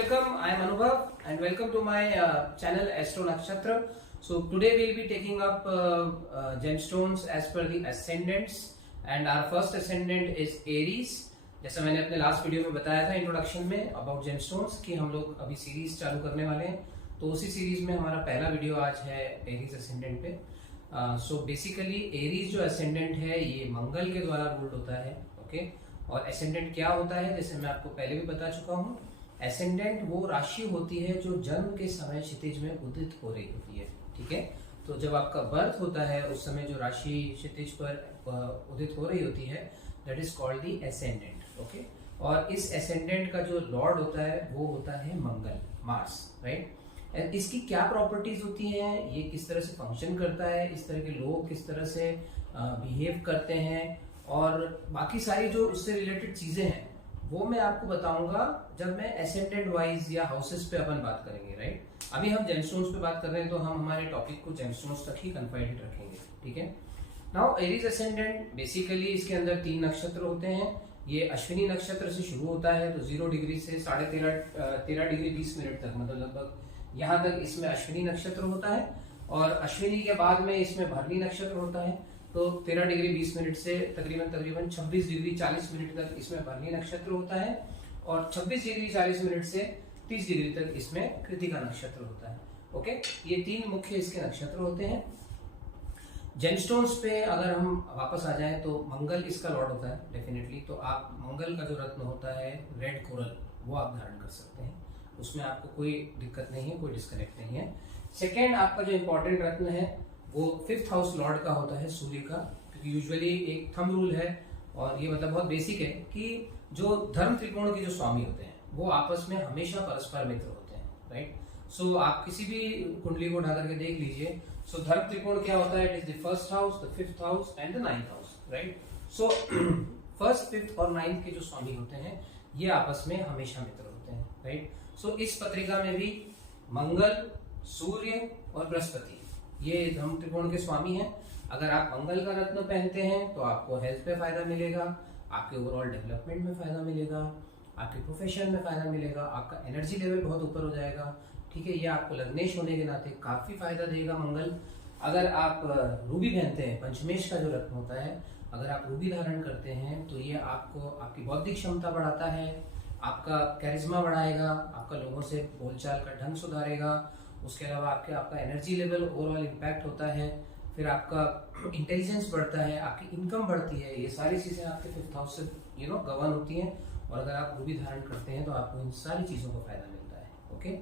welcome. I am Anubhav and welcome to my channel Astro Nakshatra. So today we will be taking up gemstones as per the ascendants and our first ascendant is Aries. जैसा मैंने अपने last video में बताया था introduction में about gemstones कि हम लोग अभी सीरीज चालू करने वाले हैं, तो उसी सीरीज में हमारा पहला वीडियो आज है एरीज असेंडेंट पे। सो बेसिकली एरीज जो असेंडेंट है ये मंगल के द्वारा रूल्ड होता है, ओके। और असेंडेंट क्या होता है, जैसे मैं आपको पहले भी बता चुका हूँ, एसेंडेंट वो राशि होती है जो जन्म के समय क्षितिज में उदित हो रही होती है, ठीक है। तो जब आपका बर्थ होता है उस समय जो राशि क्षितिज पर उदित हो रही होती है that is called the ascendant, okay. और इस एसेंडेंट का जो लॉर्ड होता है वो होता है मंगल, मार्स, राइट। इसकी क्या प्रॉपर्टीज होती हैं, ये किस तरह से फंक्शन करता है, इस तरह के लोग किस तरह से बिहेव करते हैं और बाकी सारी जो उससे रिलेटेड चीजें हैं वो मैं आपको बताऊंगा जब मैं एसेंडेंट वाइज या हाउसेस पे अपन बात करेंगे, राइट। अभी हम जेमस्टोन्स पे बात कर रहे हैं तो हम हमारे टॉपिक को जेमस्टोन्स तक ही कन्फाइनेड रखेंगे, ठीक है। नाउ एरीज असेंडेंट बेसिकली इसके अंदर 3 नक्षत्र होते हैं। ये अश्विनी नक्षत्र से शुरू होता है तो 0 डिग्री से 13.5 डिग्री 20 मिनट तक, मतलब लगभग यहाँ तक इसमें अश्विनी नक्षत्र होता है। और अश्विनी के बाद में इसमें भरणी नक्षत्र होता है तो 13 डिग्री 20 मिनट से तकरीबन 26 डिग्री 40 मिनट तक इसमें भरणी नक्षत्र होता है और 26 डिग्री 40 मिनट से 30 डिग्री तक इसमें कृतिका नक्षत्र होता है, ओके। ये 3 मुख्य इसके नक्षत्र होते हैं। जेमस्टोन्स पे अगर हम वापस आ जाएं तो मंगल इसका लॉर्ड होता है डेफिनेटली, तो आप मंगल का जो रत्न होता है रेड कोरल वो आप धारण कर सकते हैं, उसमें आपको कोई दिक्कत नहीं है, कोई डिस्कनेक्ट नहीं है। सेकेंड आपका जो इंपॉर्टेंट रत्न है वो 5th हाउस लॉर्ड का होता है, सूर्य का, क्योंकि यूजुअली एक थंब रूल है और ये मतलब बहुत बेसिक है कि जो धर्म त्रिकोण के जो स्वामी होते हैं वो आपस में हमेशा परस्पर मित्र होते हैं, राइट। सो आप किसी भी कुंडली को उठा करके देख लीजिए। सो धर्म त्रिकोण क्या होता है, it is the 1st house, the 5th house and the 9th house, right. So 1st, 5th और 9th के जो स्वामी होते हैं ये आपस में हमेशा मित्र होते हैं, राइट। सो इस पत्रिका में भी मंगल, सूर्य और बृहस्पति ये धर्म त्रिकोण के स्वामी हैं। अगर आप मंगल का रत्न पहनते हैं तो आपको हेल्थ पे फायदा मिलेगा, आपके ओवरऑल डेवलपमेंट में फायदा मिलेगा, आपके प्रोफेशन में फायदा मिलेगा, आपका एनर्जी लेवल बहुत ऊपर हो जाएगा, ठीक है। ये आपको लग्नेश होने के नाते काफी फायदा देगा मंगल। अगर आप रूबी पहनते हैं, पंचमेश का जो रत्न होता है, अगर आप रूबी धारण करते हैं तो ये आपको आपकी बौद्धिक क्षमता बढ़ाता है, आपका कैरिज्मा बढ़ाएगा, आपका लोगों से बोलचाल का ढंग सुधारेगा, उसके अलावा आपका एनर्जी लेवल ओवरऑल इम्पैक्ट होता है, फिर आपका इंटेलिजेंस बढ़ता है, आपकी इनकम बढ़ती है। ये सारी चीजें आपके 5th हाउस से गवर्न होती हैं और अगर आप रूबी धारण करते हैं तो आपको इन सारी चीजों का फायदा मिलता है, ओके।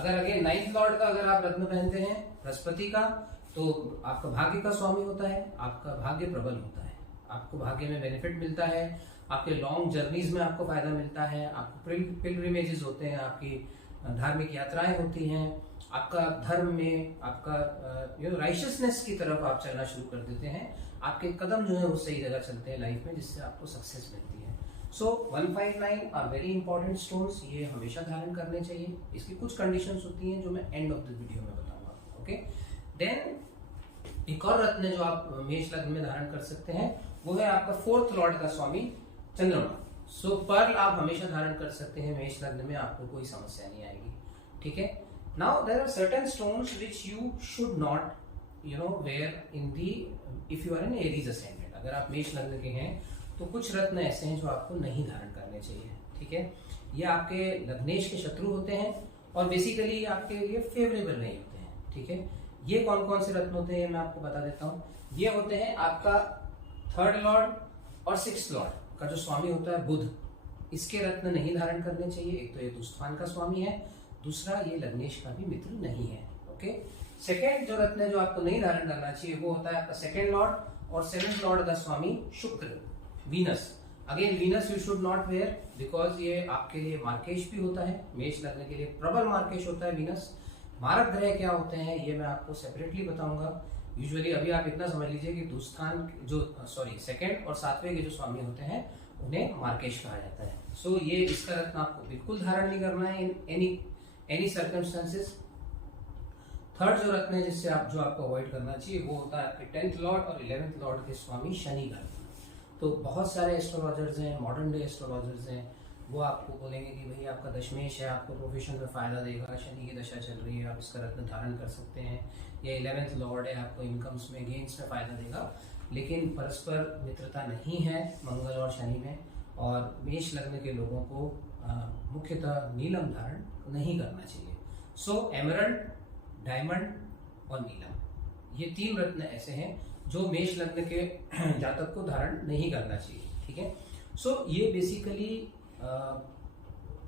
अगर अगेन 9th लॉर्ड का अगर आप रत्न पहनते हैं बृहस्पति का तो आपका भाग्य का स्वामी होता है, आपका भाग्य प्रबल होता है, आपको भाग्य में बेनिफिट मिलता है, आपके लॉन्ग जर्नीज में आपको फायदा मिलता है, आपको पिलग्रिमेजेस होते हैं, आपकी धार्मिक यात्राएं होती हैं, आपका धर्म में आपका राइशियसनेस की तरफ आप चलना शुरू कर देते हैं, आपके कदम जो है वो सही जगह चलते हैं लाइफ में, जिससे आपको सक्सेस मिलती है। सो 159 आर वेरी इंपॉर्टेंट स्टोन्स, ये हमेशा धारण करने चाहिए। इसकी कुछ कंडीशंस होती हैं जो मैं एंड ऑफ द वीडियो में बताऊंगा, ओके। देन एक और रत्न जो आप मेष लग्न में धारण कर सकते हैं वो है आपका 4th लॉर्ड का स्वामी चंद्रमा। सो पर्ल आप हमेशा धारण कर सकते हैं मेष लग्न में, आपको कोई समस्या नहीं आएगी, ठीक है। Now there are certain stones which you should not wear in the if you are an Aries ascendant। अगर आप मेष लग्न के हैं तो कुछ रत्न ऐसे हैं जो आपको नहीं धारण करने चाहिए, ठीक है। ये आपके लग्नेश के शत्रु होते हैं और बेसिकली आपके लिए फेवरेबल नहीं होते हैं, ठीक है। ये कौन कौन से रत्न होते हैं मैं आपको बता देता हूँ। ये होते हैं आपका 3rd लॉर्ड और 6th लॉर्ड का जो स्वामी होता है बुध, इसके रत्न नहीं धारण करने चाहिए। एक तो ये दुष्स्थान का स्वामी है, दूसरा ये लग्नेश का भी मित्र नहीं है, ओके। सेकेंड जो रत्न है जो आपको नहीं धारण करना चाहिए वो होता है आपका 2nd लॉर्ड और 7th लॉर्ड का स्वामी Shukra, Venus. Again Venus you should not wear because ये आपके लिए मार्केश भी होता है, मेष लग्न के लिए प्रबल मार्केश होता है वीनस। मारक ग्रह क्या होते हैं ये मैं आपको सेपरेटली बताऊंगा। यूजुअली अभी आप इतना समझ लीजिए कि दुष्स्थान जो 2nd और 7वें के जो स्वामी होते हैं उन्हें मार्केश कहा जाता है। सो ये इसका रत्न आपको बिल्कुल धारण नहीं करना है इन एनी सर्कमस्टेंसेस। 3rd जो रत्न है जिससे जो आपको अवॉइड करना चाहिए वो होता है आपके 10th लॉर्ड और 11th लॉर्ड के स्वामी शनि का। तो बहुत सारे एस्ट्रोलॉजर्स हैं, मॉडर्न डे एस्ट्रोलॉजर्स हैं वो आपको बोलेंगे कि भाई आपका दशमेश है, आपको प्रोफेशन में फायदा देगा, शनि की दशा चल रही है, आप इसका रत्न धारण कर सकते हैं, या 11th लॉर्ड है, आपको इनकम्स में गेन्स में फायदा देगा। लेकिन परस्पर मित्रता नहीं है मंगल और शनि में, और मेष लग्न के लोगों को मुख्यतः नीलम धारण नहीं करना चाहिए। सो एमरल्ड, डायमंड और नीलम, ये 3 रत्न ऐसे हैं जो मेष लग्न के जातक को धारण नहीं करना चाहिए। ठीक है, सो ये बेसिकली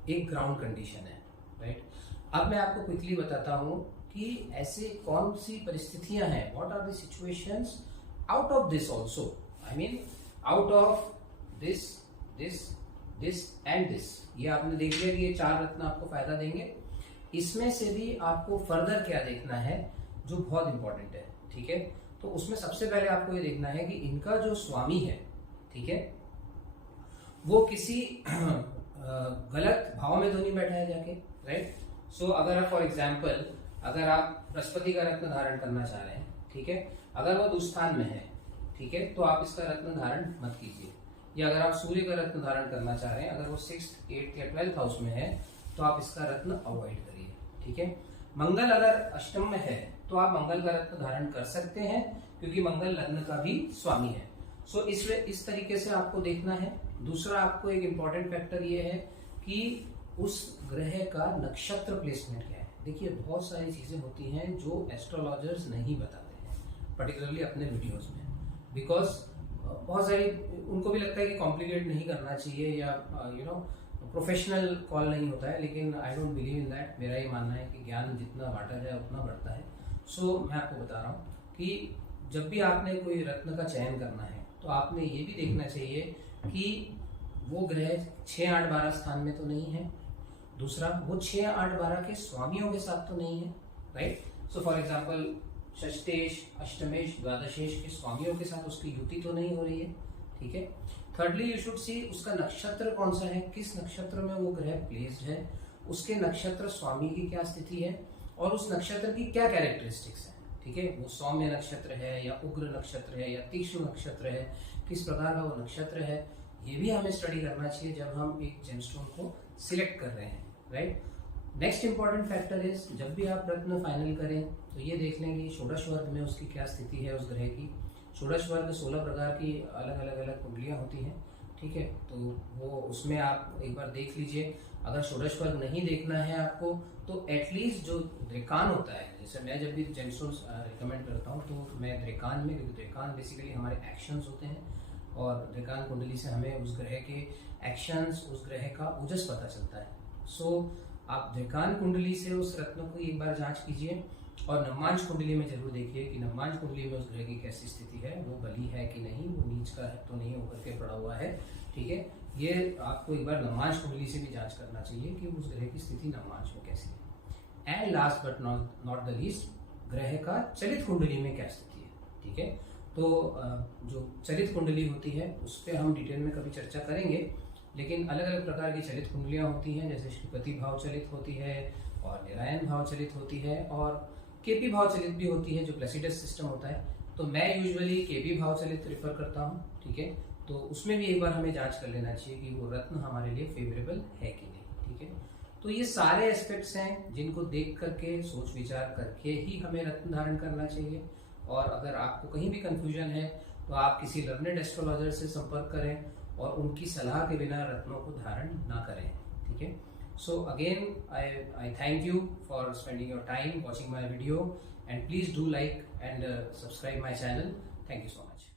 एक ग्राउंड कंडीशन है, राइट। अब मैं आपको क्विकली बताता हूं कि ऐसे कौन सी परिस्थितियां हैं, what are the situations out of this also, I mean out of this and this. ये आपने देख लिया कि ये 4 रत्न आपको फायदा देंगे। इसमें से भी आपको फर्दर क्या देखना है जो बहुत इंपॉर्टेंट है। ठीक है, तो उसमें सबसे पहले आपको ये देखना है कि इनका जो स्वामी है, ठीक है, वो किसी गलत भाव में तो नहीं बैठा है जाके, राइट। सो अगर आप फॉर एग्जाम्पल अगर आप बृहस्पति का रत्न धारण करना चाह रहे हैं, ठीक है, अगर वो दुस्थान में है, ठीक है, तो आप इसका रत्न धारण मत कीजिए। या अगर आप सूर्य का रत्न धारण करना चाह रहे हैं, अगर वो 6th, 8th या 12th हाउस में है, तो आप इसका रत्न अवॉइड करिए। ठीक है, मंगल अगर अष्टम में है तो आप मंगल का रत्न धारण कर सकते हैं, क्योंकि मंगल लग्न का भी स्वामी है। सो इस तरीके से आपको देखना है। दूसरा आपको एक इंपॉर्टेंट फैक्टर ये है कि उस ग्रह का नक्षत्र प्लेसमेंट क्या है। देखिए बहुत सारी चीजें होती हैं जो एस्ट्रोलॉजर्स नहीं बताते हैं, पर्टिकुलरली अपने वीडियोस में, बिकॉज बहुत सारी उनको भी लगता है कि कॉम्प्लिकेट नहीं करना चाहिए, या प्रोफेशनल कॉल नहीं होता है। लेकिन I don't believe in that. मेरा ये मानना है कि ज्ञान जितना बांटा जाए उतना बढ़ता है। सो मैं आपको बता रहा हूँ कि जब भी आपने कोई रत्न का चयन करना है तो आपने ये भी देखना चाहिए कि वो ग्रह 6, 8, 12 स्थान में तो नहीं है। दूसरा, वो 6, 8, 12 के स्वामियों के साथ तो नहीं है, राइट। सो फॉर एग्जाम्पल षष्टेश, अष्टमेश, द्वादशेश के स्वामियों के साथ उसकी युति तो नहीं हो रही है। ठीक है, थर्डली यू शुड सी उसका नक्षत्र कौन सा है, किस नक्षत्र में वो ग्रह प्लेस्ड है, उसके नक्षत्र स्वामी की क्या स्थिति है, और उस नक्षत्र की क्या कैरेक्टरिस्टिक्स है। ठीक है, वो सौम्य नक्षत्र है या उग्र नक्षत्र है या तीक्ष्ण नक्षत्र है, किस प्रकार का वो नक्षत्र है, ये भी हमें स्टडी करना चाहिए जब हम एक जेमस्टोन को सिलेक्ट कर रहे हैं, right. Next important factor is, जब भी आप रत्न फाइनल करें तो ये देख लें कि षोडश वर्ग में उसकी क्या स्थिति है उस ग्रह की। षोडश वर्ग 16 प्रकार की अलग कुंडलियां होती हैं। ठीक है, तो वो उसमें आप एक बार देख लीजिए। अगर षोडश वर्ग नहीं देखना है आपको तो एटलीस्ट जो द्रेकान होता है, जैसे मैं जब भी जेमस्टोन्स रिकमेंड करता हूँ तो मैं द्रेकान में, क्योंकि द्रेकान बेसिकली हमारे एक्शंस होते हैं, और द्रेकान कुंडली से हमें उस ग्रह के एक्शंस, उस ग्रह का ओजस पता चलता है। सो आप द्रेकान कुंडली से उस रत्न को एक बार जांच कीजिए, और नवमांश कुंडली में जरूर देखिए कि नवमांश कुंडली में उस ग्रह की कैसी स्थिति है, वो बली है कि नहीं, वो नीच का है तो नहीं होकर के पड़ा हुआ है। ठीक है, ये आपको एक बार नवमांश कुंडली से भी जांच करना चाहिए कि उस ग्रह की स्थिति नवमांश में कैसी है। And last but not the least, ग्रह का चलित कुंडली में क्या स्थिति है। ठीक है, तो जो चलित कुंडली होती है उस पर हम डिटेल में कभी चर्चा करेंगे, लेकिन अलग अलग प्रकार की चलित कुंडलियां होती हैं, जैसे श्रीपति भाव चलित होती है, और निरायन भाव चलित होती है, और केपी भाव चलित भी होती है जो प्लेसिडस सिस्टम होता है। तो मैं यूजुअली केपी भाव चलित प्रेफर करता हूँ। ठीक है, तो उसमें भी एक बार हमें जांच कर लेना चाहिए कि वो रत्न हमारे लिए फेवरेबल है कि नहीं। ठीक है, तो ये सारे एस्पेक्ट्स हैं जिनको देख करके, सोच विचार करके ही हमें रत्न धारण करना चाहिए। और अगर आपको कहीं भी कंफ्यूजन है तो आप किसी लर्नेड एस्ट्रोलॉजर से संपर्क करें और उनकी सलाह के बिना रत्नों को धारण ना करें। ठीक है, so again I thank you for spending your time watching my video, and please do like and subscribe my channel. Thank you so much.